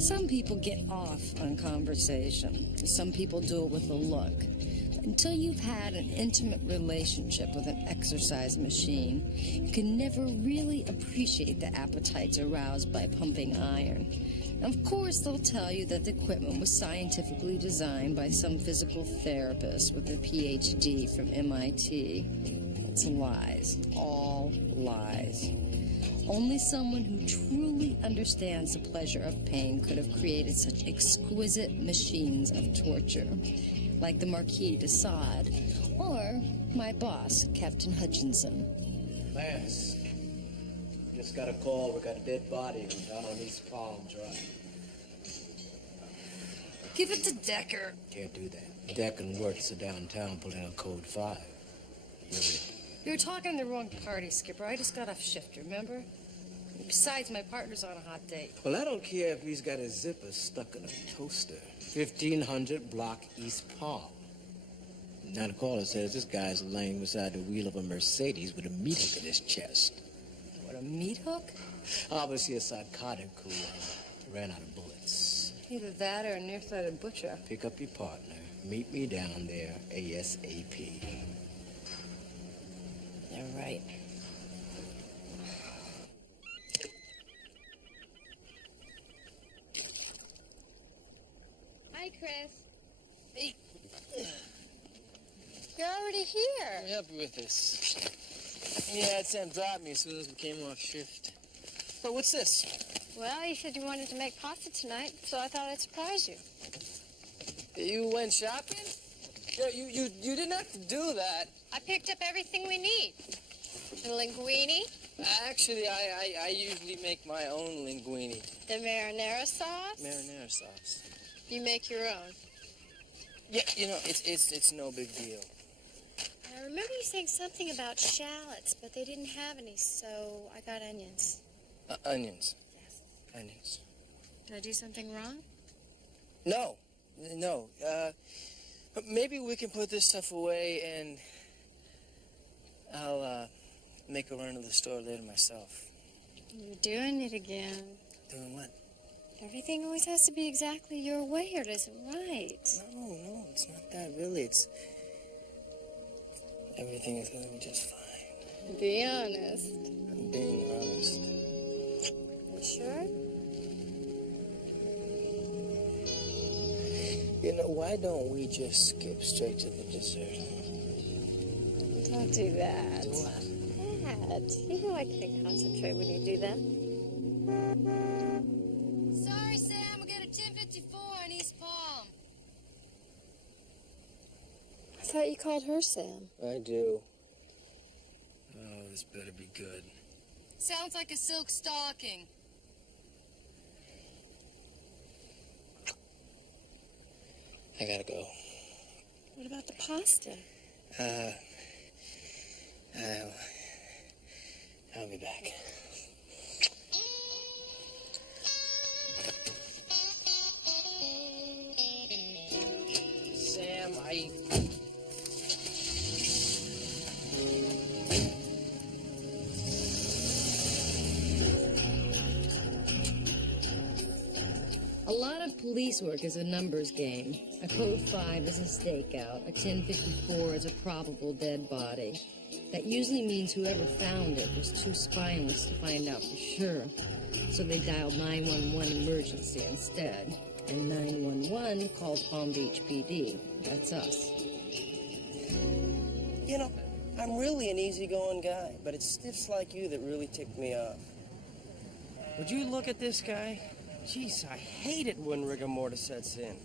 Some people get off on conversation. Some people do it with a look. Until you've had an intimate relationship with an exercise machine, you can never really appreciate the appetites aroused by pumping iron. Of course, they'll tell you that the equipment was scientifically designed by some physical therapist with a PhD from MIT. It's lies. All lies. Only someone who truly understands the pleasure of pain could have created such exquisite machines of torture, like the Marquis de Sade, or my boss, Captain Hutchinson. Lance, just got a call. We got a dead body down on East Palm Drive. Give it to Decker. Can't do that. Decker and Wirtz are downtown pulling a code 5. You were talking to the wrong party, Skipper. I just got off shift, remember? Besides, my partner's on a hot date. Well, I don't care if he's got his zipper stuck in a toaster. 1500 block East Palm. Now the caller says this guy's laying beside the wheel of a Mercedes with a meat hook in his chest. What, a meat hook? Obviously a psychotic who ran out of bullets. Either that or a nearsighted butcher. Pick up your partner. Meet me down there ASAP. You're right. Hi, Chris. Hey. You're already here. I'm happy with this. Yeah, I had Sam drive me as soon as we came off shift. So what's this? Well, you said you wanted to make pasta tonight, so I thought I'd surprise you. You went shopping? You didn't have to do that. I picked up everything we need. The linguine, Actually, I usually make my own linguine. the marinara sauce. Marinara sauce. You make your own. Yeah, you know, it's no big deal. I remember you saying something about shallots, but they didn't have any, so I got onions. Onions. Yes. Onions. Did I do something wrong? No. Maybe we can put this stuff away and I'll make a run to the store later myself. You're doing it again. Doing what? Everything always has to be exactly your way, or it isn't right. No, it's not that really. It's everything is gonna be just fine. Be honest. I'm being honest. You sure? You know, why don't we just skip straight to the dessert? Don't do that. Do what? Dad, you know I can't concentrate when you do that. Sorry, Sam. We got a 1054 on East Palm. I thought you called her Sam. I do. Oh, this better be good. Sounds like a silk stocking. I gotta go. What about the pasta? I'll be back. Sam, A lot of police work is a numbers game. A code 5 is a stakeout. A 1054 is a probable dead body. That usually means whoever found it was too spineless to find out for sure. So they dialed 911 emergency instead. And 911 called Palm Beach PD. That's us. you know, I'm really an easygoing guy, but it's stiffs like you that really tick me off. Would you look at this guy? Jeez, I hate it when rigor mortis sets in.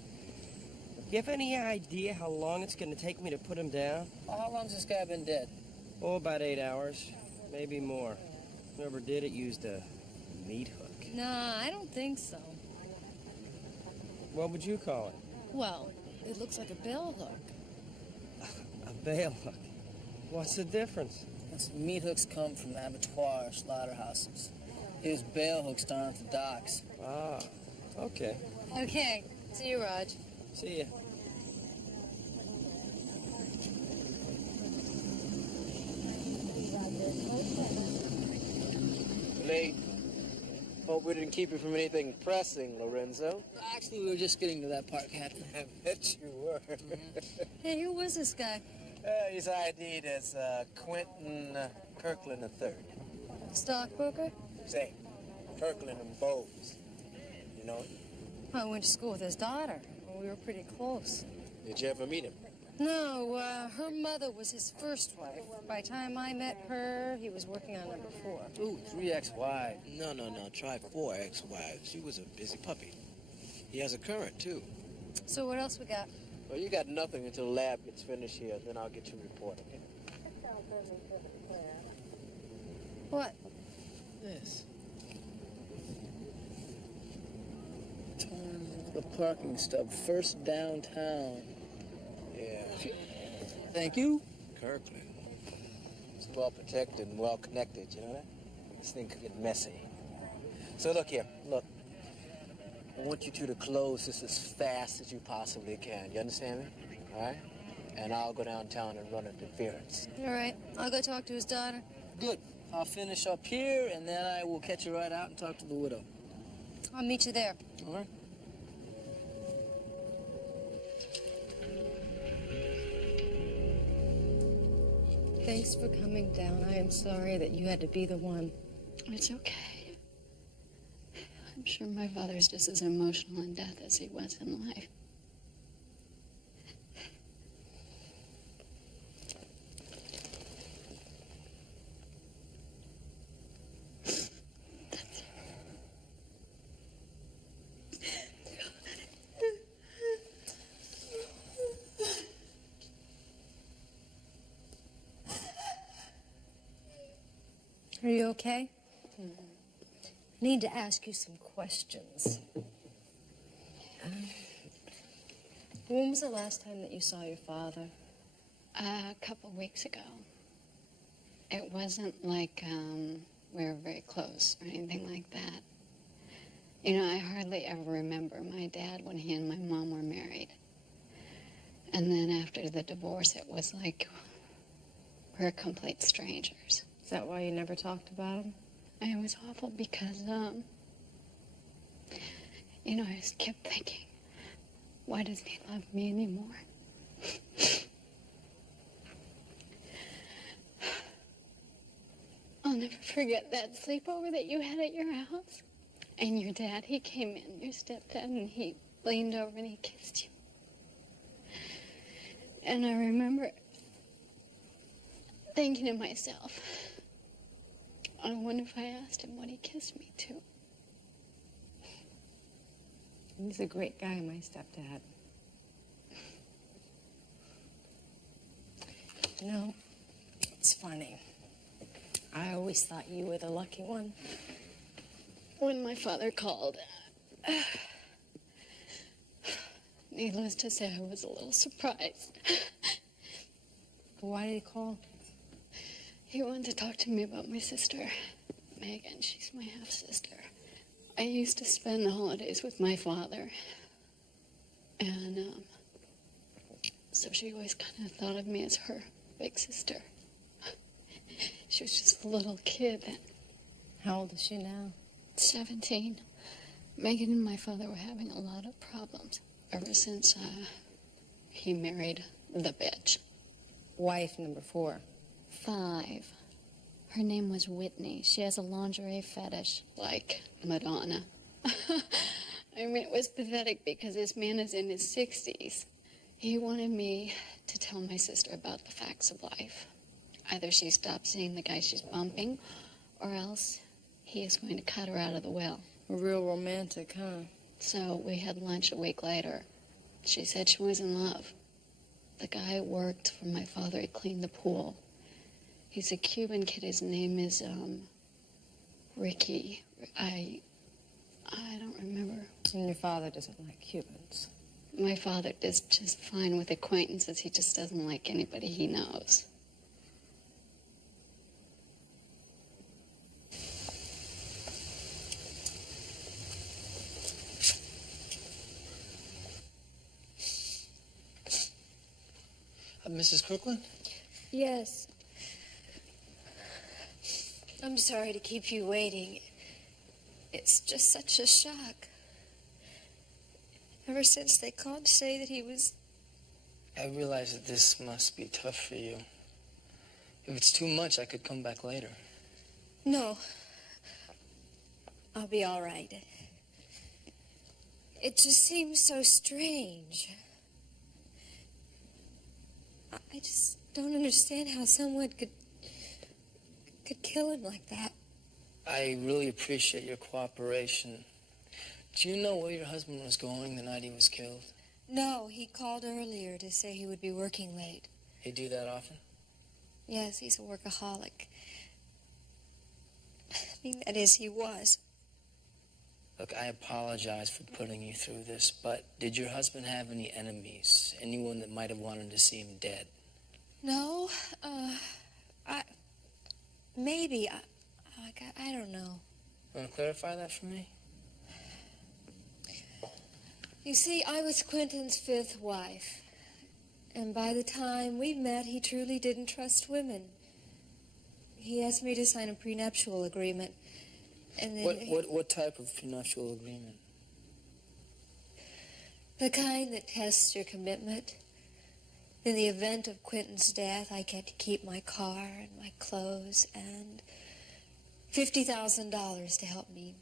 You have any idea how long it's going to take me to put him down? How long's this guy been dead? Oh, about 8 hours, maybe more. Whoever did it used a meat hook. Nah, I don't think so. What would you call it? Well, it looks like a bell hook. A bail hook. What's the difference? Meat hooks come from abattoir slaughterhouses. Use bail hooks down at the docks. Ah, okay. Okay, see you, Raj. See ya. Late. Hope we didn't keep you from anything pressing, Lorenzo. Actually, we were just getting to that part, Captain. I bet you were. Hey, who was this guy? He's ID'd as Quentin Kirkland III. Stockbroker? Say, Kirkland and Bowes. You know him? I went to school with his daughter. We were pretty close. Did you ever meet him? No, her mother was his first wife. By the time I met her, he was working on number 4. Ooh, 3 ex-wives. No. Try 4 ex-wives. She was a busy puppy. He has a current, too. So what else we got? Well, you got nothing until the lab gets finished here, then I'll get you a report, okay? What? This. The parking stub, first downtown. Yeah. Thank you. Kirkland. It's well protected and well connected, you know that? This thing could get messy. So look here, look. I want you two to close this as fast as you possibly can. You understand me? All right? And I'll go downtown and run interference. All right, I'll go talk to his daughter. Good. I'll finish up here, and then I will catch you right out and talk to the widow. I'll meet you there. All right? Thanks for coming down. I am sorry that you had to be the one. It's okay. I'm sure my father's just as emotional in death as he was in life. Are you okay? I need to ask you some questions. When was the last time that you saw your father? A couple weeks ago. It wasn't like we were very close or anything like that. You know, I hardly ever remember my dad when he and my mom were married. And then after the divorce, it was like we're complete strangers. Is that why you never talked about him? It was awful because, you know, I just kept thinking, why doesn't he love me anymore? I'll never forget that sleepover that you had at your house. And your dad, he came in, your stepdad, and he leaned over and he kissed you. And I remember thinking to myself, I wonder if I asked him what he kissed me to. He's a great guy, my stepdad. You know, it's funny. I always thought you were the lucky one. When my father called, needless to say, I was a little surprised. Why did he call? He wanted to talk to me about my sister, Megan. She's my half-sister. I used to spend the holidays with my father. And, so she always kind of thought of me as her big sister. She was just a little kid then. How old is she now? 17. Megan and my father were having a lot of problems ever since, he married the bitch. Wife number 4. 5. Her name was Whitney. She has a lingerie fetish, like Madonna. I mean, it was pathetic because this man is in his 60s. He wanted me to tell my sister about the facts of life. Either she stops seeing the guy she's bumping, or else he is going to cut her out of the well. Real romantic, huh? So we had lunch a week later. She said she was in love. The guy worked for my father. He cleaned the pool. He's a Cuban kid. His name is, Ricky. I don't remember. And your father doesn't like Cubans. My father is just fine with acquaintances. He just doesn't like anybody he knows. Mrs. Kirkland? Yes. I'm sorry to keep you waiting. It's just such a shock. Ever since they called to say that he was... I realize that this must be tough for you. If it's too much, I could come back later. No. I'll be all right. It just seems so strange. I just don't understand how someone could kill him like that. I really appreciate your cooperation. Do you know where your husband was going the night he was killed? No, he called earlier to say he would be working late. He do that often? Yes, he's a workaholic. I mean, that is, he was. Look, I apologize for putting you through this, but did your husband have any enemies? Anyone that might have wanted to see him dead? No, maybe, I don't know. Want to clarify that for me? You see, I was Quentin's 5th wife. And by the time we met, he truly didn't trust women. He asked me to sign a prenuptial agreement. And then What type of prenuptial agreement? the kind that tests your commitment. In the event of Quentin's death, I get to keep my car and my clothes and $50,000 to help me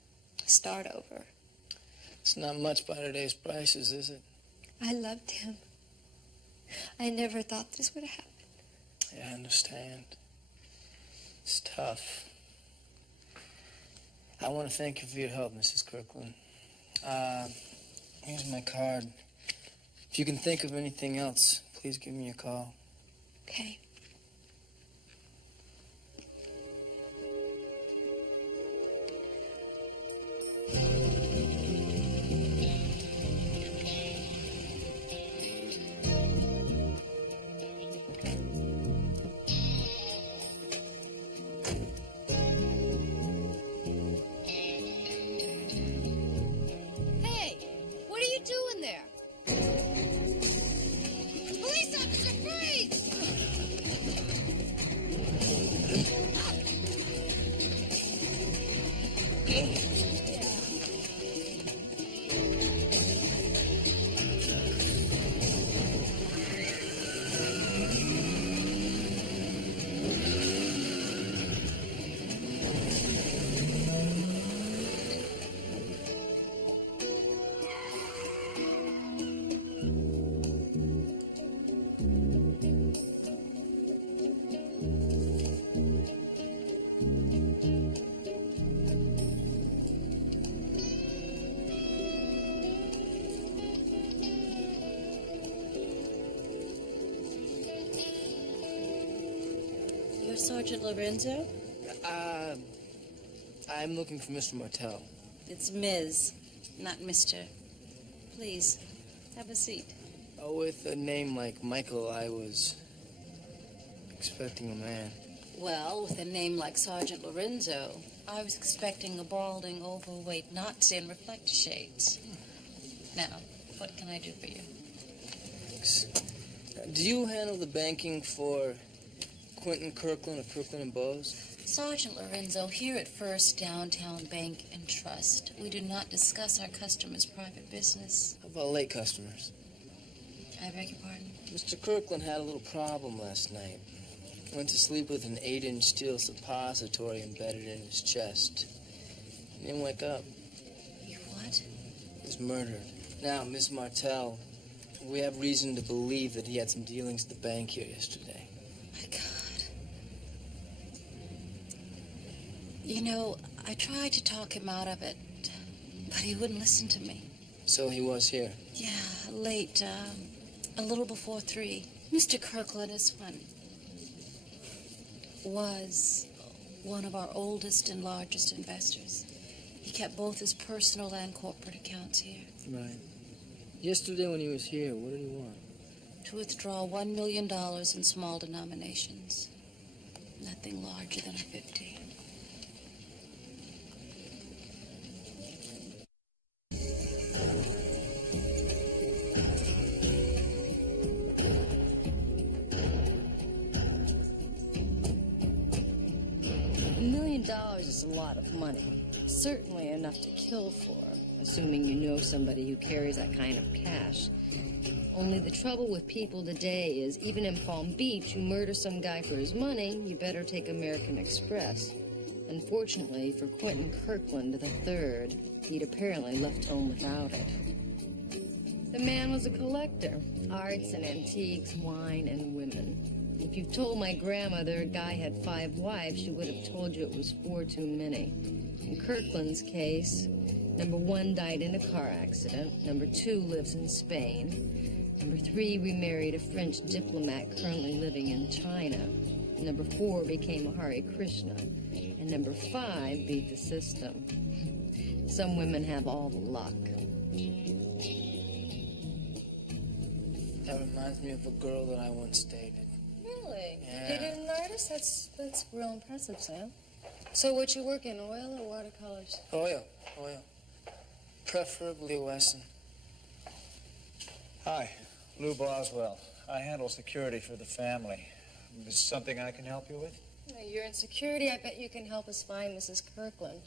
start over. It's not much by today's prices, is it? I loved him. I never thought this would happen. Yeah, I understand. It's tough. I want to thank you for your help, Mrs. Kirkland. Here's my card. If you can think of anything else, please give me a call. Okay. Hey, what are you doing there? Police officer, freeze! You're Sergeant Lorenzo? I'm looking for Mr. Martell. It's Ms., not Mr. Please, have a seat. Oh, with a name like Michael, I was expecting a man. Well, with a name like Sergeant Lorenzo, I was expecting a balding, overweight Nazi in reflector shades. Now, what can I do for you? Thanks. Do you handle the banking for Quentin Kirkland of Kirkland and Bowes? Sergeant Lorenzo, here at First Downtown Bank and Trust, we do not discuss our customers' private business. How about late customers? I beg your pardon? Mr. Kirkland had a little problem last night. Went to sleep with an 8-inch steel suppository embedded in his chest. He didn't wake up. You what? He was murdered. Now, Miss Martell, we have reason to believe that he had some dealings at the bank here yesterday. My God. You know, I tried to talk him out of it, but he wouldn't listen to me. So he was here. Yeah, late, a little before 3. Mr. Kirkland was one of our oldest and largest investors. He kept both his personal and corporate accounts here. Right. Yesterday when he was here, what did he want? To withdraw $1 million in small denominations. Nothing larger than a 50. $1 million is a lot of money. Certainly enough to kill for, assuming you know somebody who carries that kind of cash. Only the trouble with people today is, even in Palm Beach, you murder some guy for his money, you better take American Express. Unfortunately for Quentin Kirkland III, he'd apparently left home without it. The man was a collector, arts and antiques, wine and women. If you told my grandmother a guy had 5 wives, she would have told you it was 4 too many. In Kirkland's case, number 1 died in a car accident, number 2 lives in Spain, number 3 remarried a French diplomat currently living in China, number 4 became a Hare Krishna, and number 5 beat the system. Some women have all the luck. That reminds me of a girl that I once dated. Really? Yeah. Dated an artist? That's real impressive, Sam. So what you work in, oil or watercolors? Oil. Preferably Wesson. Hi, Lou Boswell. I handle security for the family. Is this something I can help you with? You're in security. I bet you can help us find Mrs. Kirkland.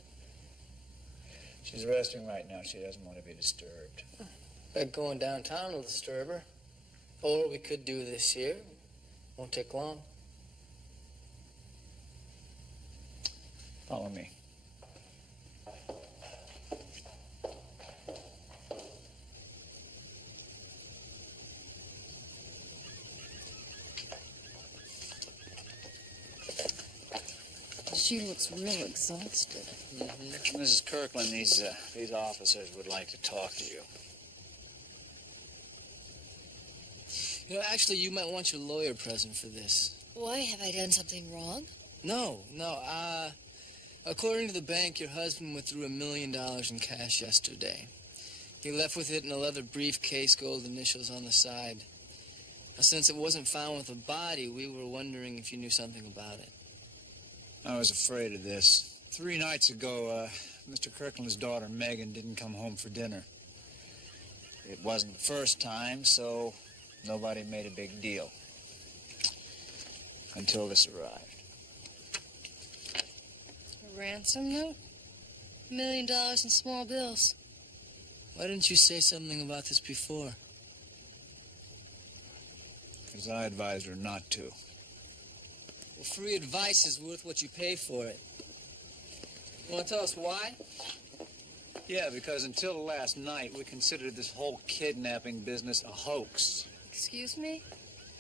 She's resting right now. She doesn't want to be disturbed. Bet going downtown will disturb her. Or we could do this year. Won't take long. Follow me. She looks real exhausted. Mrs. Kirkland, these officers would like to talk to you. You know, actually, you might want your lawyer present for this. Why? Have I done something wrong? No. According to the bank, your husband withdrew $1 million in cash yesterday. He left with it in a leather briefcase, gold initials on the side. Now, since it wasn't found with a body, we were wondering if you knew something about it. I was afraid of this. 3 nights ago, Mr. Kirkland's daughter, Megan, didn't come home for dinner. It wasn't the first time, so nobody made a big deal. Until this arrived. A ransom note? $1 million in small bills. Why didn't you say something about this before? Because I advised her not to. Well, free advice is worth what you pay for it. You want to tell us why? Yeah, because until last night, we considered this whole kidnapping business a hoax. Excuse me?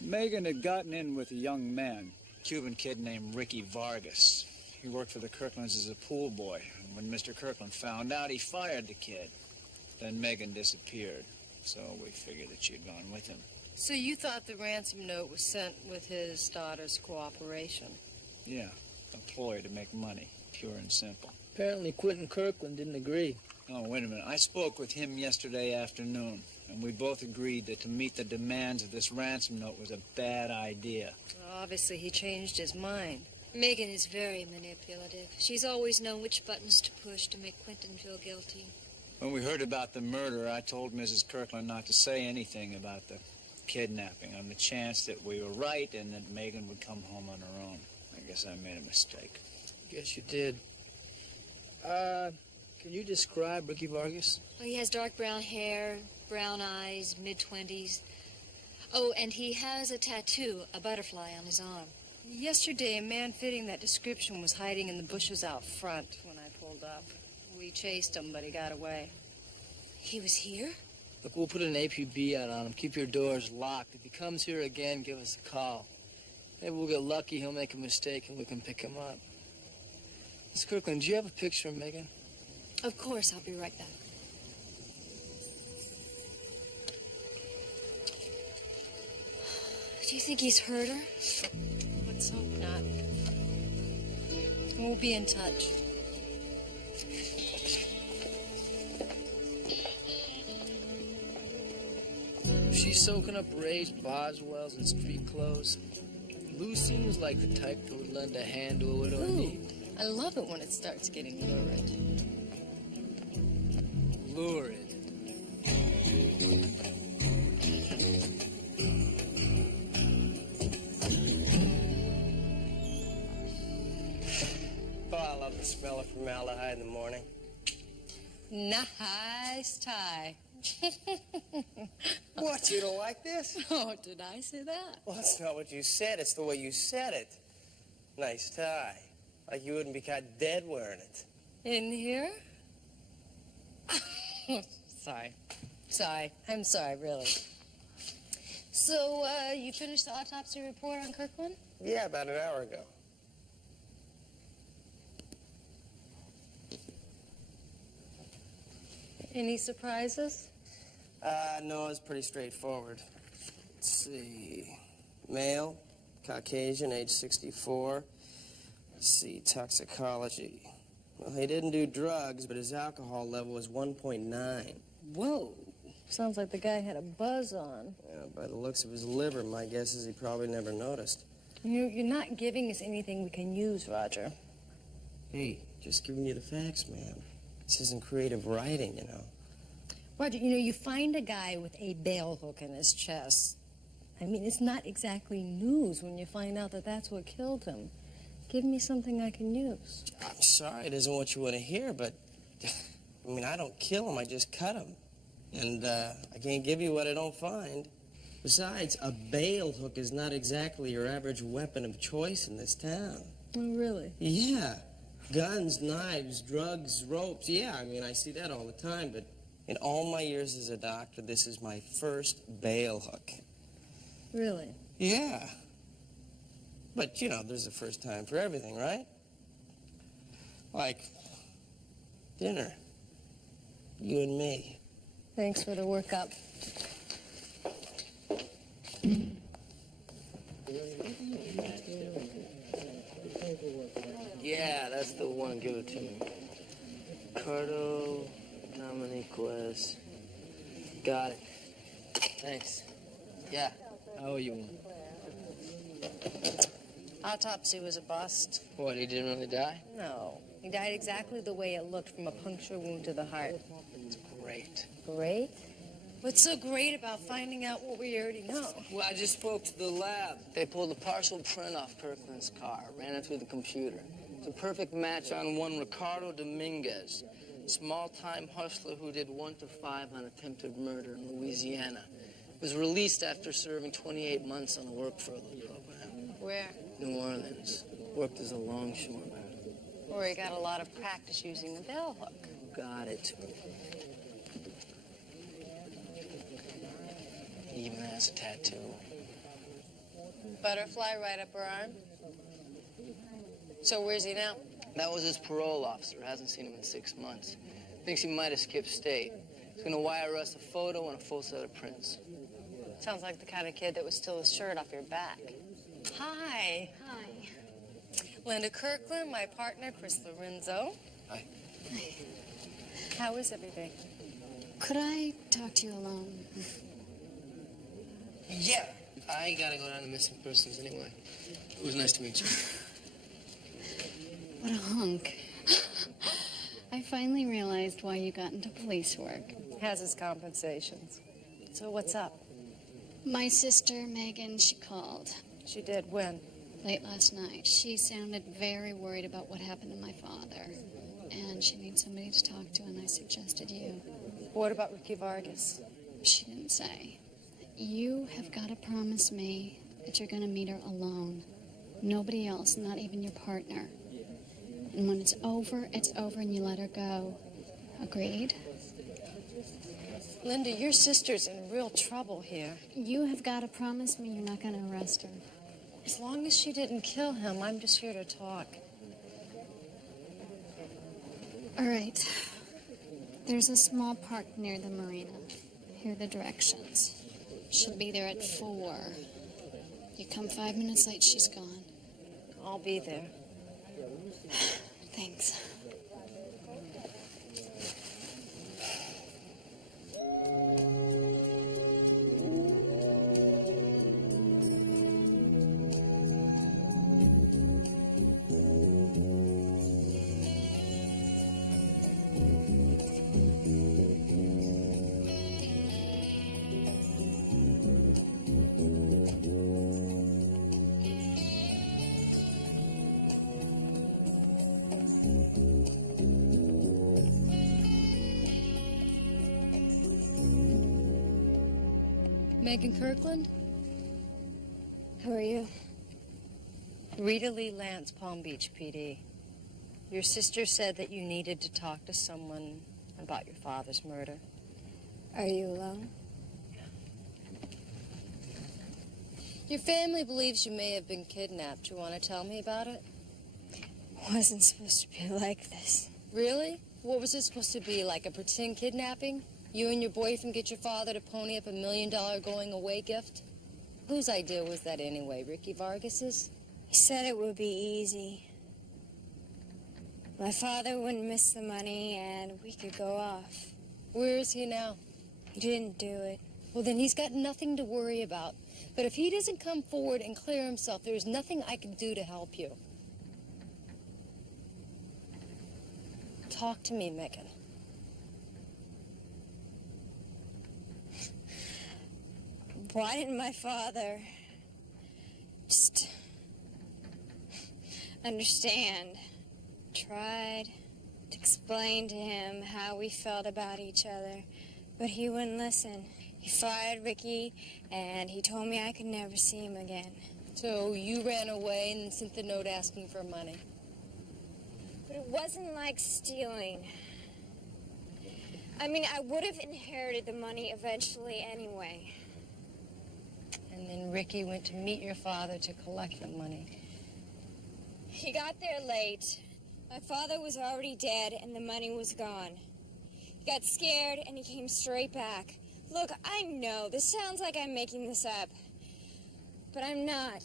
Megan had gotten in with a young man, a Cuban kid named Ricky Vargas. He worked for the Kirklands as a pool boy. And when Mr. Kirkland found out, he fired the kid. Then Megan disappeared, so we figured that she'd gone with him. So you thought the ransom note was sent with his daughter's cooperation? Yeah, a ploy to make money, pure and simple. Apparently Quentin Kirkland didn't agree. Oh, wait a minute. I spoke with him yesterday afternoon, and we both agreed that to meet the demands of this ransom note was a bad idea. Well, obviously he changed his mind. Megan is very manipulative. She's always known which buttons to push to make Quentin feel guilty. When we heard about the murder, I told Mrs. Kirkland not to say anything about the kidnapping on the chance that we were right and that Megan would come home on her own. I guess I made a mistake. Guess you did. Can you describe Ricky Vargas? Well, he has dark brown hair, brown eyes, mid-20s. Oh, and he has a tattoo, a butterfly on his arm. Yesterday, a man fitting that description was hiding in the bushes out front when I pulled up. We chased him, but he got away. He was here? Look, we'll put an APB out on him. Keep your doors locked. If he comes here again, give us a call. Maybe we'll get lucky, he'll make a mistake, and we can pick him up. Miss Kirkland, do you have a picture of Megan? Of course, I'll be right back. Do you think he's hurt her? Let's hope not. We'll be in touch. She's soaking up raised Boswells and street clothes. Lou seems like the type that would lend a hand to a widow in need. I love it when it starts getting lurid. Lurid. Oh, I love the smell of formaldehyde in the morning. Nice tie. What, you don't like this? Oh, did I say that? Well, that's not what you said. It's the way you said it. Nice tie. Like you wouldn't be caught dead wearing it. In here? Sorry. Sorry. I'm sorry, really. So, you finished the autopsy report on Kirkland? Yeah, about an hour ago. Any surprises? No, it's pretty straightforward. Let's see. Male, Caucasian, age 64. Let's see, toxicology. Well, he didn't do drugs, but his alcohol level was 1.9. Whoa. Sounds like the guy had a buzz on. Yeah, by the looks of his liver, my guess is he probably never noticed. You're not giving us anything we can use, Roger. Hey, just giving you the facts, ma'am. This isn't creative writing, you know. Roger, you find a guy with a bale hook in his chest. I mean, it's not exactly news when you find out that that's what killed him. Give me something I can use. I'm sorry it isn't what you want to hear, but, I mean, I don't kill him, I just cut him. And, I can't give you what I don't find. Besides, a bale hook is not exactly your average weapon of choice in this town. Oh, really? Yeah. Guns, knives, drugs, ropes. Yeah, I mean, I see that all the time, but in all my years as a doctor, this is my first bale hook. Really? Yeah. But, there's a first time for everything, right? Like dinner. You and me. Thanks for the workup. Yeah, that's the one. Give it to me. Cardo, Dominique West. Got it. Thanks. Yeah, I owe you one. Autopsy was a bust. What, he didn't really die? No. He died exactly the way it looked, from a puncture wound to the heart. It's great. Great? What's so great about finding out what we already know? Well, I just spoke to the lab. They pulled a partial print off Kirkland's car, ran it through the computer. It's a perfect match on one Ricardo Dominguez, small-time hustler who did 1 to 5 on attempted murder in Louisiana. Was released after serving 28 months on a work furlough program. Where? New Orleans. Worked as a longshoreman. Where he got a lot of practice using the bell hook. Got it. He even has a tattoo. Butterfly right up her arm. So where's he now? That was his parole officer. Hasn't seen him in 6 months. Thinks he might have skipped state. He's gonna wire us a photo and a full set of prints. Sounds like the kind of kid that would steal a shirt off your back. Hi. Hi. Linda Kirkland, my partner, Chris Lorenzo. Hi. How is everything? Could I talk to you alone? Yeah. I gotta go down to missing persons anyway. It was nice to meet you. What a hunk. I finally realized why you got into police work. Has his compensations. So what's up? My sister, Megan, she called She did when? late last night. She sounded very worried about what happened to my father. And she needs somebody to talk to, and I suggested you. What about Ricky Vargas? She didn't say. You have got to promise me that you're going to meet her alone. Nobody else, not even your partner. And when it's over, and you let her go. Agreed? Linda, your sister's in real trouble here. You have got to promise me you're not going to arrest her. As long as she didn't kill him, I'm just here to talk. All right. There's a small park near the marina. Here are the directions. She'll be there at 4. You come 5 minutes late, she's gone. I'll be there. Thanks. Megan Kirkland? Who are you? Rita Lee Lance, Palm Beach PD. Your sister said that you needed to talk to someone about your father's murder. Are you alone? Your family believes you may have been kidnapped. You want to tell me about it? Wasn't supposed to be like this. Really? What was it supposed to be, like a pretend kidnapping? You and your boyfriend get your father to pony up $1 million going-away gift? Whose idea was that anyway? Ricky Vargas's? He said it would be easy. My father wouldn't miss the money and we could go off. Where is he now? He didn't do it. Well, then he's got nothing to worry about. But if he doesn't come forward and clear himself, there's nothing I can do to help you. Talk to me, Megan. Why didn't my father just understand? Tried to explain to him how we felt about each other, but he wouldn't listen. He fired Ricky, and he told me I could never see him again. So you ran away and sent the note asking for money. But it wasn't like stealing. I mean, I would have inherited the money eventually anyway. And then Ricky went to meet your father to collect the money. He got there late. My father was already dead, and the money was gone. He got scared, and he came straight back. Look, I know, this sounds like I'm making this up, but I'm not.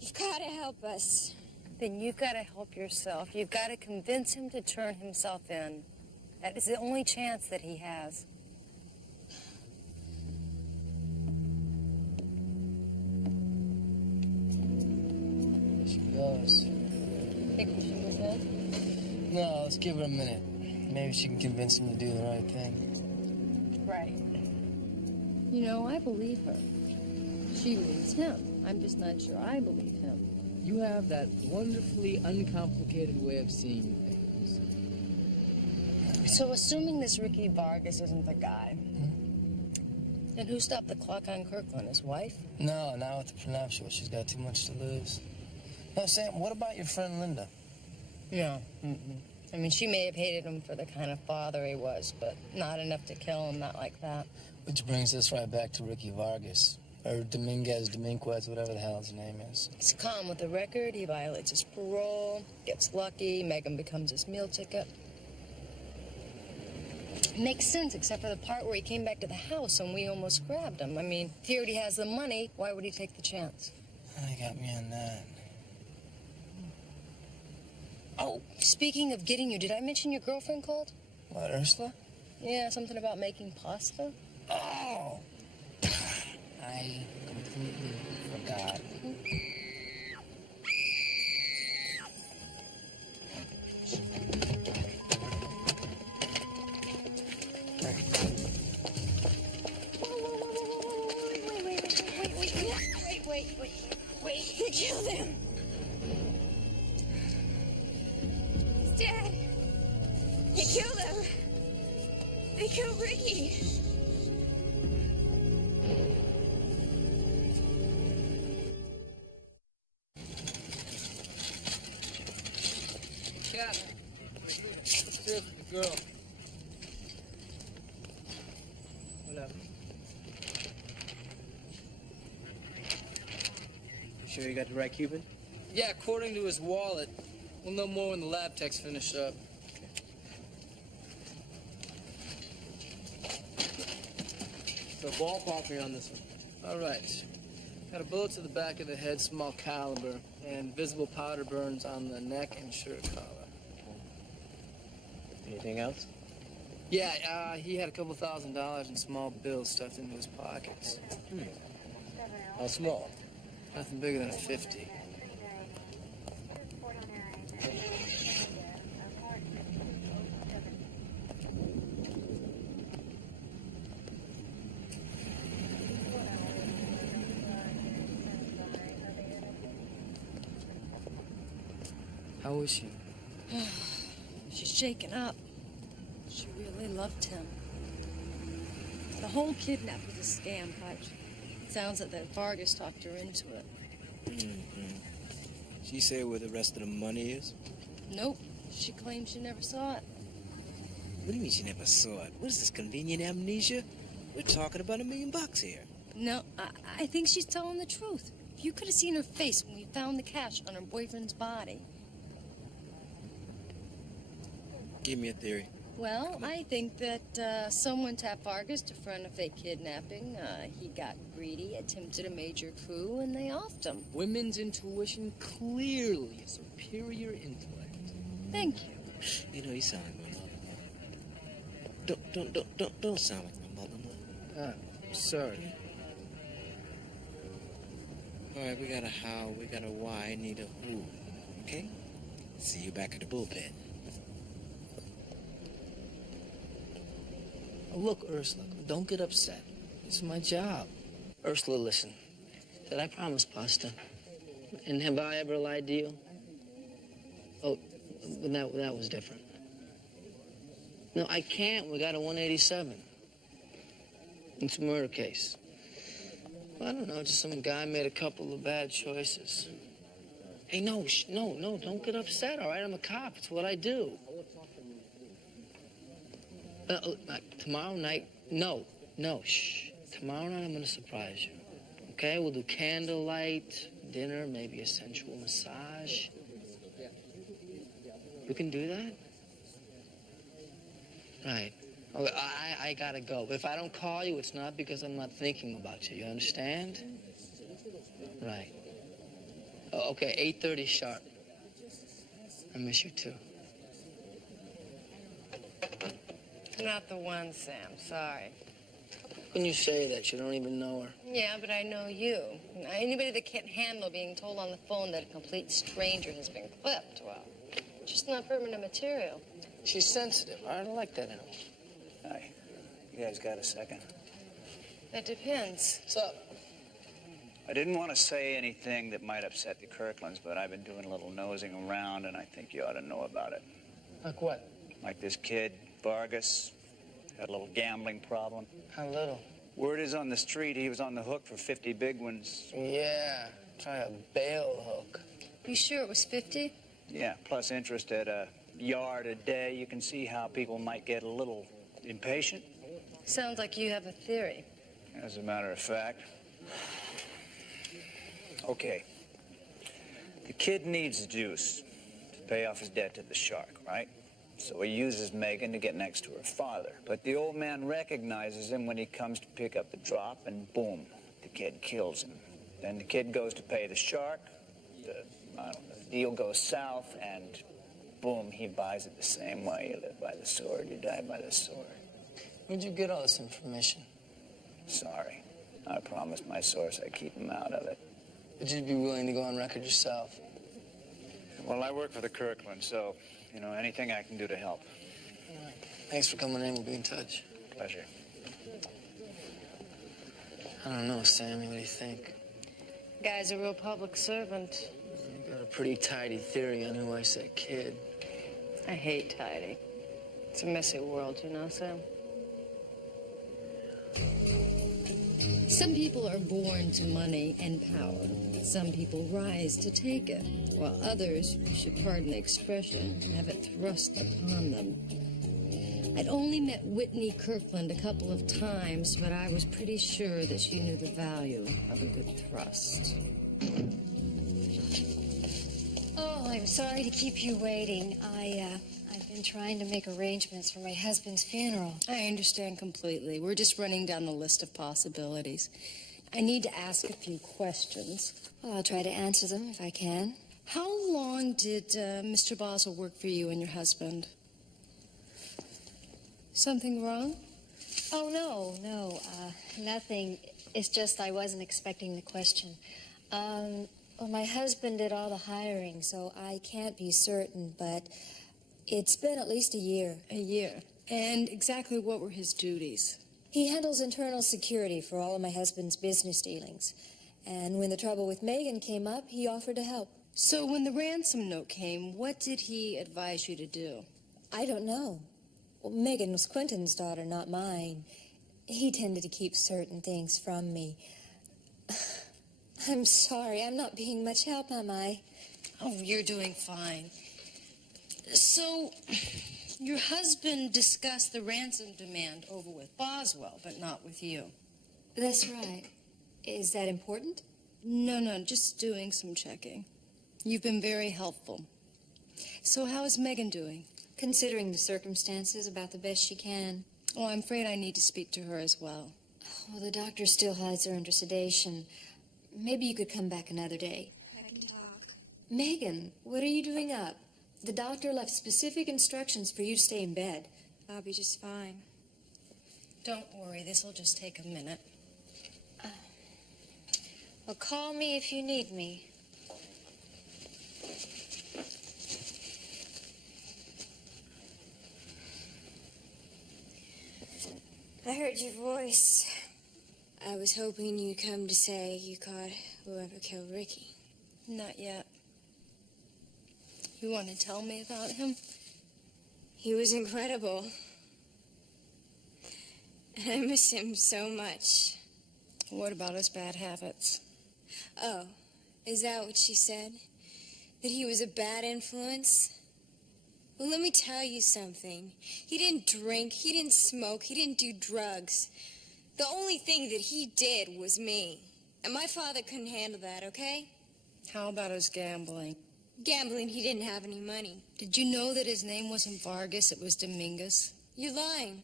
You've got to help us. Then you've got to help yourself. You've got to convince him to turn himself in. That is the only chance that he has. There she goes. Think she was in? No, let's give her a minute. Maybe she can convince him to do the right thing. Right. You know, I believe her. She believes him. I'm just not sure I believe him. You have that wonderfully uncomplicated way of seeing things. So assuming this Ricky Vargas isn't the guy, then who stopped the clock on Kirkland? His wife? No, not with the prenuptial. She's got too much to lose. No, Sam, what about your friend Linda? No. I mean, she may have hated him for the kind of father he was, but not enough to kill him, not like that. Which brings us right back to Ricky Vargas. Or Dominguez, whatever the hell his name is. He's calm with the record, he violates his parole, gets lucky, Megan becomes his meal ticket. Makes sense, except for the part where he came back to the house and we almost grabbed him. I mean, if he already has the money, why would he take the chance? They got me on that. Oh, speaking of getting you, did I mention your girlfriend called? What, Ursula? Yeah, something about making pasta? Oh! I completely forgot. Wait, they killed him. He's dead. They killed him. They killed Ricky. Cat, what's this, the girl? What up? You sure you got the right Cuban? Yeah, according to his wallet. We'll know more when the lab techs finish up. So ballpark me on this one. All right. Got a bullet to the back of the head, small caliber, and visible powder burns on the neck and shirt collar. Anything else? Yeah, he had a couple $1,000s in small bills stuffed into his pockets. How small? Nothing bigger than a 50. How is she? She's shaken up. She really loved him. The whole kidnap was a scam, Hutch. Sounds like that Vargas talked her into it. Mm-hmm. She say where the rest of the money is? Nope. She claims she never saw it. What do you mean she never saw it? What is this, convenient amnesia? We're talking about $1 million here. No, I think she's telling the truth. You could have seen her face when we found the cash on her boyfriend's body. Give me a theory. Well, I think that someone tapped Vargas to front a fake kidnapping. He got greedy, attempted a major coup, and they offed him. Women's intuition, clearly a superior intellect. Thank you. You know, you sound like my mother. Don't sound like my mother. I'm sorry. All right, we got a how, we got a why, need a who. Okay? See you back at the bullpen. Oh, look, Ursula, don't get upset. It's my job. Ursula, listen. Did I promise pasta? And have I ever lied to you? Oh, that was different. No, I can't. We got a 187. It's a murder case. Well, I don't know, just some guy made a couple of bad choices. Hey, no, don't get upset, all right? I'm a cop. It's what I do. Tomorrow night, no, shh. Tomorrow night I'm going to surprise you, okay? We'll do candlelight, dinner, maybe a sensual massage. You can do that? Right. Okay, I gotta go. But if I don't call you, it's not because I'm not thinking about you. You understand? Right. Oh, okay, 8:30 sharp. I miss you too. Not the one, Sam. Sorry. How can you say that? You don't even know her. Yeah, but I know you. Anybody that can't handle being told on the phone that a complete stranger has been clipped, well, just not permanent material. She's sensitive. I like that in her. Hi. You guys got a second? That depends. What's up? I didn't want to say anything that might upset the Kirklands, but I've been doing a little nosing around, and I think you ought to know about it. Like what? Like this kid, Vargas, had a little gambling problem. How little? Word is on the street he was on the hook for 50 big ones. Yeah, try a bail hook. You sure it was 50? Yeah, plus interest at a yard a day. You can see how people might get a little impatient. Sounds like you have a theory. As a matter of fact. Okay. The kid needs juice to pay off his debt to the shark, right? So he uses Megan to get next to her father. But the old man recognizes him when he comes to pick up the drop, and boom, the kid kills him. Then the kid goes to pay the shark. The deal goes south, and boom, he buys it the same way. You live by the sword, you die by the sword. Where'd you get all this information? Sorry. I promised my source I'd keep him out of it. Would you be willing to go on record yourself? Well, I work for the Kirkland, so, you know, anything I can do to help. All right. Thanks for coming in. We'll be in touch. Pleasure. I don't know, Sammy. What do you think? Guy's a real public servant. You got a pretty tidy theory on who I said kid. I hate tidy. It's a messy world, you know, Sam? Some people are born to money and power. Some people rise to take it, while others, you should pardon the expression, have it thrust upon them. I'd only met Whitney Kirkland a couple of times, but I was pretty sure that she knew the value of a good thrust. Oh, I'm sorry to keep you waiting. I've been trying to make arrangements for my husband's funeral. I understand completely. We're just running down the list of possibilities. I need to ask a few questions. Well, I'll try to answer them if I can. How long did Mr. Basel work for you and your husband? Something wrong? Oh, no, nothing. It's just I wasn't expecting the question. Well, my husband did all the hiring, so I can't be certain, but it's been at least a year. A year. And exactly what were his duties? He handles internal security for all of my husband's business dealings. And when the trouble with Megan came up, he offered to help. So when the ransom note came, what did he advise you to do? I don't know. Well, Megan was Quentin's daughter, not mine. He tended to keep certain things from me. I'm sorry. I'm not being much help, am I? Oh, you're doing fine. So, your husband discussed the ransom demand over with Boswell, but not with you. That's right. Is that important? No, just doing some checking. You've been very helpful. So how is Megan doing? Considering the circumstances, about the best she can. Oh, I'm afraid I need to speak to her as well. Well, the doctor still has her under sedation. Maybe you could come back another day. I can talk. Megan, what are you doing up? The doctor left specific instructions for you to stay in bed. I'll be just fine. Don't worry, this will just take a minute. Well, call me if you need me. I heard your voice. I was hoping you'd come to say you caught whoever killed Ricky. Not yet. You want to tell me about him? He was incredible. And I miss him so much. What about his bad habits? Oh, is that what she said? That he was a bad influence? Well, let me tell you something. He didn't drink, he didn't smoke, he didn't do drugs. The only thing that he did was me. And my father couldn't handle that, okay? How about his gambling? Gambling, he didn't have any money. Did you know that his name wasn't Vargas, it was Dominguez? You're lying.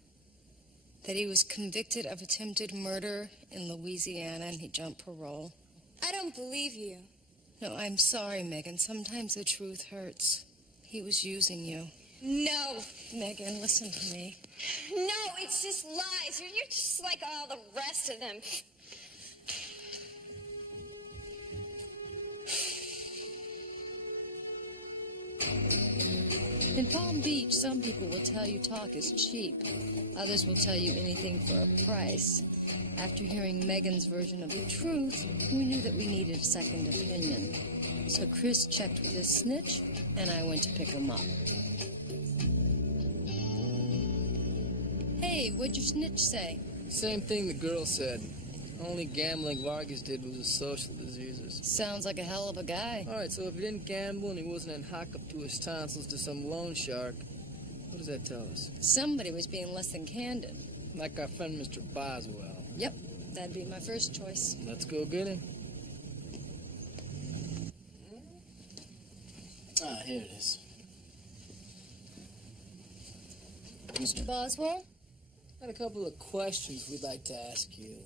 That he was convicted of attempted murder in Louisiana and he jumped parole? I don't believe you. No, I'm sorry, Megan. Sometimes the truth hurts. He was using you. No. Megan, listen to me. No, it's just lies. You're just like all the rest of them. In Palm Beach, some people will tell you talk is cheap. Others will tell you anything for a price. After hearing Megan's version of the truth, we knew that we needed a second opinion. So Chris checked with his snitch, and I went to pick him up. Hey, what'd your snitch say? Same thing the girl said. Only gambling Vargas did was his social diseases. Sounds like a hell of a guy. All right, so if he didn't gamble and he wasn't in hock up to his tonsils to some loan shark, what does that tell us? Somebody was being less than candid. Like our friend Mr. Boswell. Yep, that'd be my first choice. Let's go get him. Ah, here it is. Mr. Boswell? Got a couple of questions we'd like to ask you.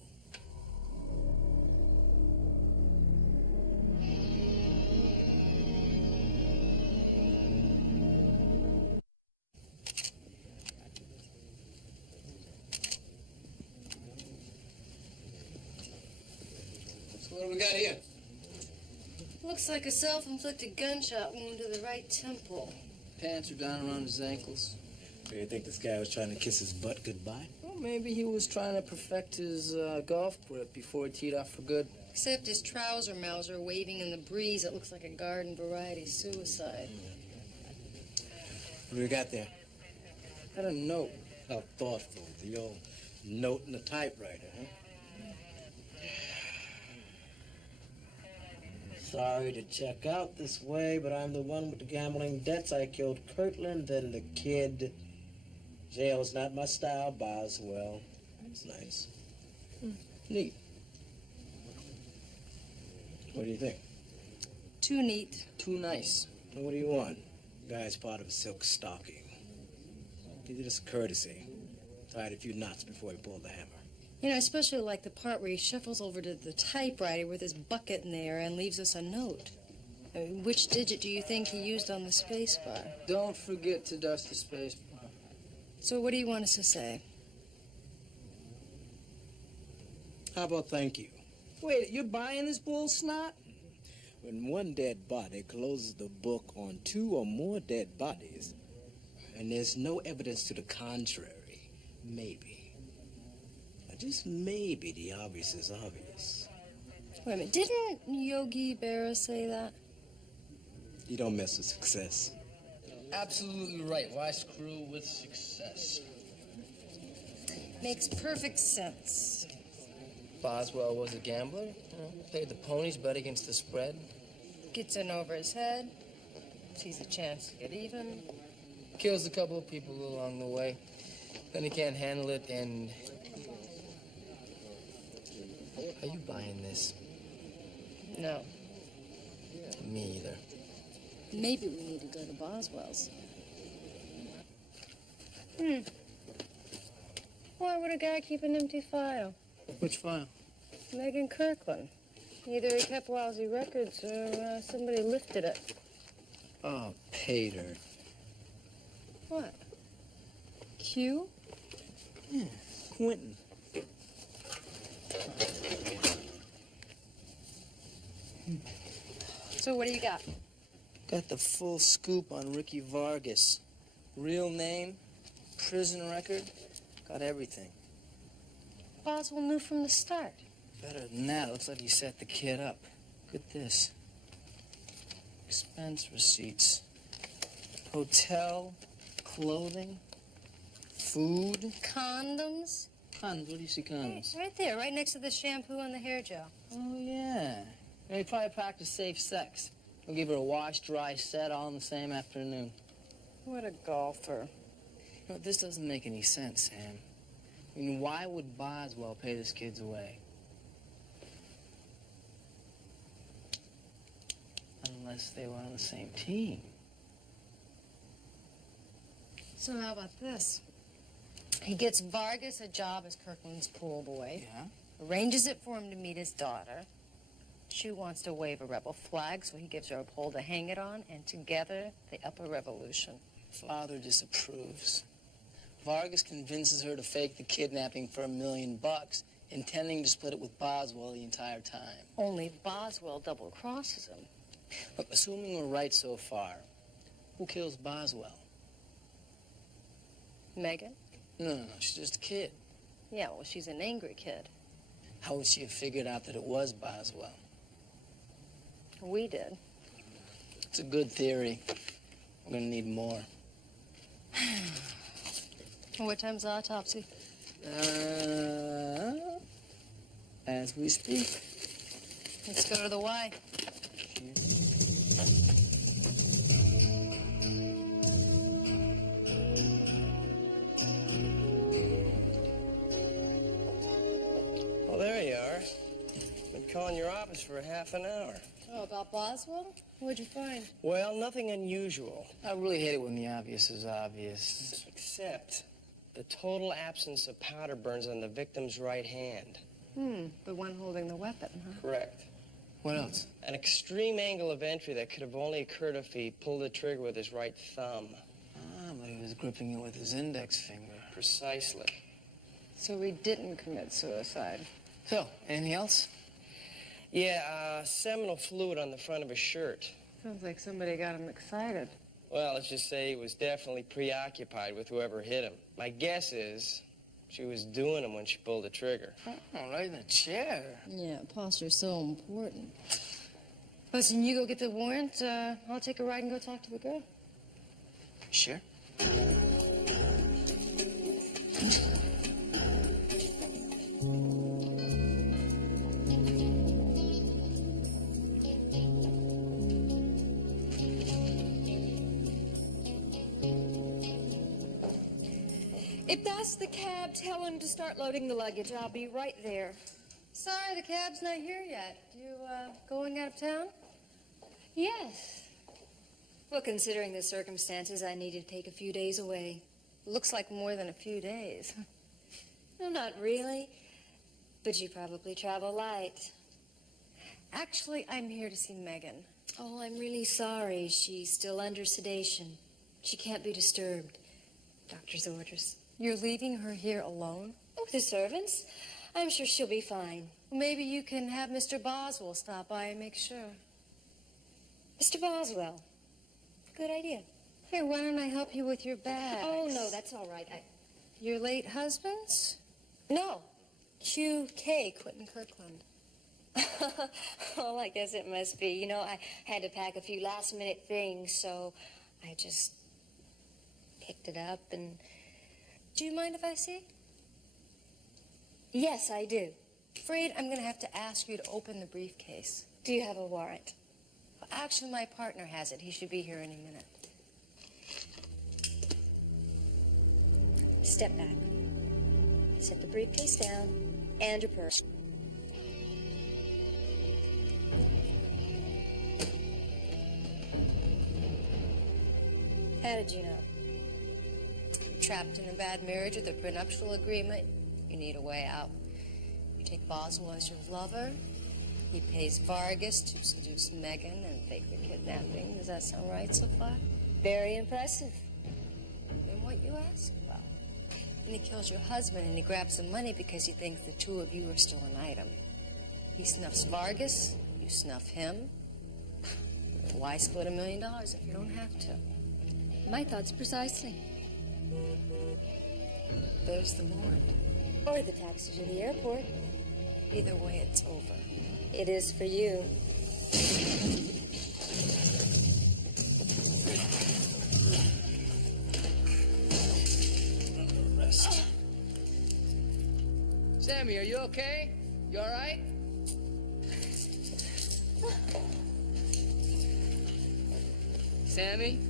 So what do we got here? Looks like a self-inflicted gunshot wound to the right temple. Pants are down around his ankles. Do you think this guy was trying to kiss his butt goodbye? Well, maybe he was trying to perfect his golf grip before he teed off for good. Except his trouser mouths are waving in the breeze. It looks like a garden variety suicide. What do we got there? Got a note. How thoughtful. The old note in the typewriter, huh? Sorry to check out this way, but I'm the one with the gambling debts. I killed Kirtland, then the kid. Jail's not my style, Boswell. It's nice. Neat. What do you think? Too neat. Too nice. What do you want? The guy's part of a silk stocking. He did us a courtesy. Tied a few knots before he pulled the hammer. You know, I especially like the part where he shuffles over to the typewriter with his bucket in there and leaves us a note. I mean, which digit do you think he used on the space bar? Don't forget to dust the space bar. So what do you want us to say? How about thank you? Wait, you're buying this bull snot? When one dead body closes the book on two or more dead bodies, and there's no evidence to the contrary, maybe. Just maybe the obvious is obvious. Wait a minute, didn't Yogi Berra say that? You don't mess with success. Absolutely right. Why screw with success? Makes perfect sense. Boswell was a gambler. Paid the ponies, bet against the spread. Gets in over his head, sees a chance to get even. Kills a couple of people along the way. Then he can't handle it, and... Are you buying this? No. Me either. Maybe we need to go to Boswell's. Why would a guy keep an empty file? Which file? Megan Kirkland. Either he kept lousy records or somebody lifted it. Oh, paid her. What? Q? Yeah, Quentin. So what do you got? Got the full scoop on Ricky Vargas. Real name, prison record, got everything. Boswell knew from the start. Better than that, looks like he set the kid up. Look at this. Expense receipts. Hotel, clothing, food. Condoms? Condoms, what do you see condoms? Right there, right next to the shampoo and the hair gel. Oh, yeah. He probably practiced safe sex. We'll give her a wash, dry set all in the same afternoon. What a golfer. No, this doesn't make any sense, Sam. I mean, why would Boswell pay this kid's away? Unless they were on the same team. So how about this? He gets Vargas a job as Kirkland's pool boy. Yeah? Arranges it for him to meet his daughter. She wants to wave a rebel flag, so he gives her a pole to hang it on, and together they up a revolution. Father disapproves. Vargas convinces her to fake the kidnapping for $1 million, intending to split it with Boswell the entire time. Only Boswell double-crosses him. Look, assuming we're right so far, who kills Boswell? Megan? No, she's just a kid. Yeah, well, she's an angry kid. How would she have figured out that it was Boswell? We did. It's a good theory. We're gonna need more. What time's the autopsy? As we speak. Let's go to the Y. Well, there you are. Been calling your office for half an hour. Oh, about Boswell? What'd you find? Well, nothing unusual. I really hate it when the obvious is obvious. Except the total absence of powder burns on the victim's right hand. The one holding the weapon, huh? Correct. What else? An extreme angle of entry that could have only occurred if he pulled the trigger with his right thumb. But he was gripping it with his index finger. Precisely. So he didn't commit suicide. So, anything else? Yeah, seminal fluid on the front of his shirt. Sounds like somebody got him excited. Well, let's just say he was definitely preoccupied with whoever hit him. My guess is she was doing him when she pulled the trigger. Oh, right in the chair. Yeah, posture's so important. Listen, you go get the warrant. I'll take a ride and go talk to the girl. Sure. If that's the cab, tell him to start loading the luggage. I'll be right there. Sorry, the cab's not here yet. You, going out of town? Yes. Well, considering the circumstances, I needed to take a few days away. Looks like more than a few days. No, not really. But you probably travel light. Actually, I'm here to see Megan. Oh, I'm really sorry. She's still under sedation. She can't be disturbed. Doctor's orders. You're leaving her here alone? Oh, the servants. I'm sure she'll be fine. Maybe you can have Mr. Boswell stop by and make sure. Mr. Boswell. Good idea. Here, why don't I help you with your bags? Oh, no, that's all right. Your late husband's? No. QK, Quentin Kirkland. Well, I guess it must be. You know, I had to pack a few last-minute things, so I just picked it up and... Do you mind if I see? Yes, I do. Afraid I'm going to have to ask you to open the briefcase. Do you have a warrant? Well, actually, my partner has it. He should be here any minute. Step back. Set the briefcase down and your purse. How did you know? Trapped in a bad marriage with a prenuptial agreement, you need a way out. You take Boswell as your lover. He pays Vargas to seduce Megan and fake the kidnapping. Does that sound right so far? Very impressive. Then what, you ask? Well, then he kills your husband and he grabs the money because he thinks the two of you are still an item. He snuffs Vargas, you snuff him. Why split $1 million if you don't have to? My thoughts precisely. There's the warrant. Or the taxi to the airport. Either way, it's over. It is for you. Arrest. Sammy, are you okay? You all right? Sammy?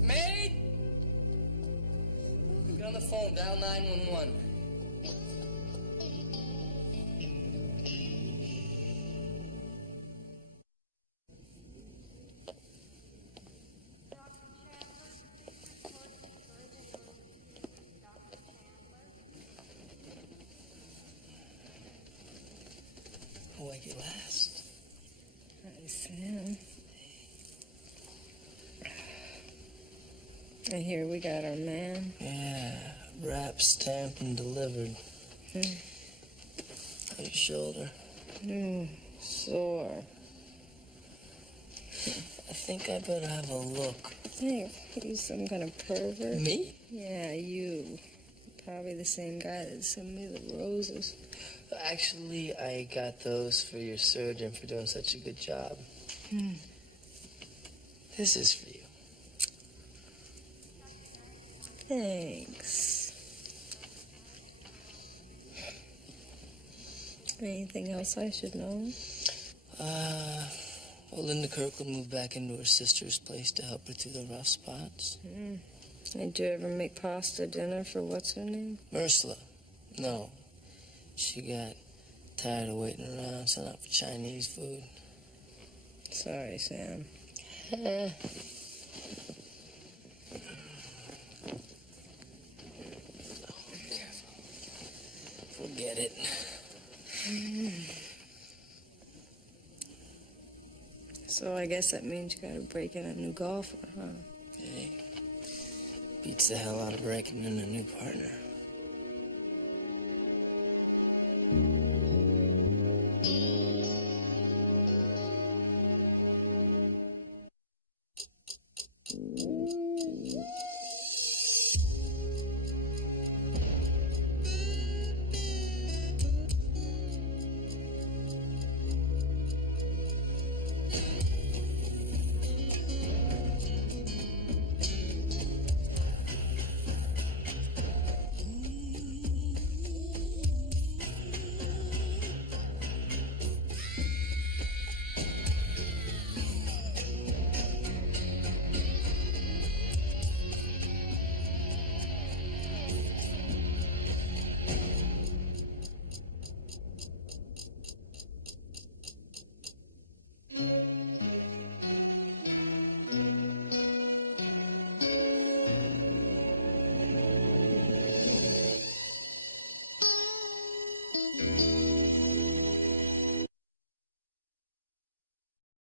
Maid? Get on the phone, dial 911. I'll wake you last. Hi, Sam. I hear we got our man. Yeah, wrapped, stamped, and delivered. How's your shoulder? Sore. I think I better have a look. Hey, you some kind of pervert? Me? Yeah, you. Probably the same guy that sent me the roses. Actually, I got those for your surgeon for doing such a good job. This is for you. Thanks. Anything else I should know? Well, Linda Kirkland moved back into her sister's place to help her through the rough spots. Did you ever make pasta dinner for what's her name? Ursula? No. She got tired of waiting around, selling out for Chinese food. Sorry, Sam. Forget it. So I guess that means you gotta break in a new golfer, huh? Hey, beats the hell out of breaking in a new partner.